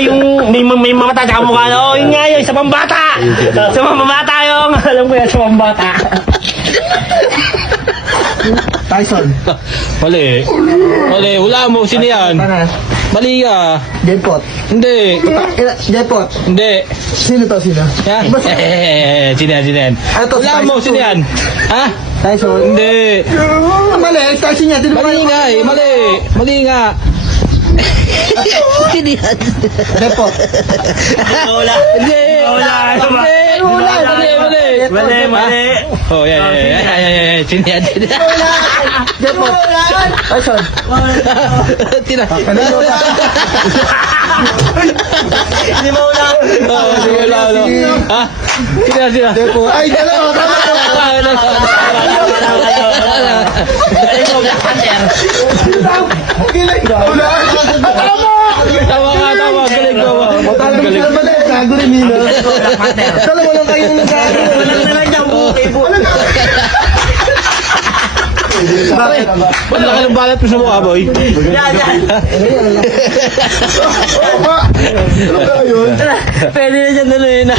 Yung may mamata sa kamukha na. Yun nga yun, sa pambata. Sa pambata yung, alam ko yan, sa pambata. Tyson. Mali. Mali, wala mo. Sino yan? Mali ka. Jepot. Hindi. Jepot. Hindi. Sino to? Sino? Ha? Sino yan? Sino yan? Ano to, Wala Tyson mo. Sino to? yan? Ha? Tyson. Hindi. Mali, Tyson niya. Mali nga eh. Mali. Mali nga. Sino yan? Jepot. Wala. Hindi. Wala. Hindi. Wala. Mali. Mali. Mali, mali. Oh, yan. Sino yan? Jepot. Tyson. Sino? Kanino ka? Hindi mo wala. Oh, hindi wala. Ha? Sino? Jepot. Ay, dalawa. Tama. Kilig. Wala. Tama ka, tama. Galing ko. Talang Galing. siya pala. Gago rin nila. Dalawa lang kayo nag-gago. Bakit? Ba't laki ng balat mo sa mukha, boy? Ano ba yun? Pwede na dyan, ano eh, na.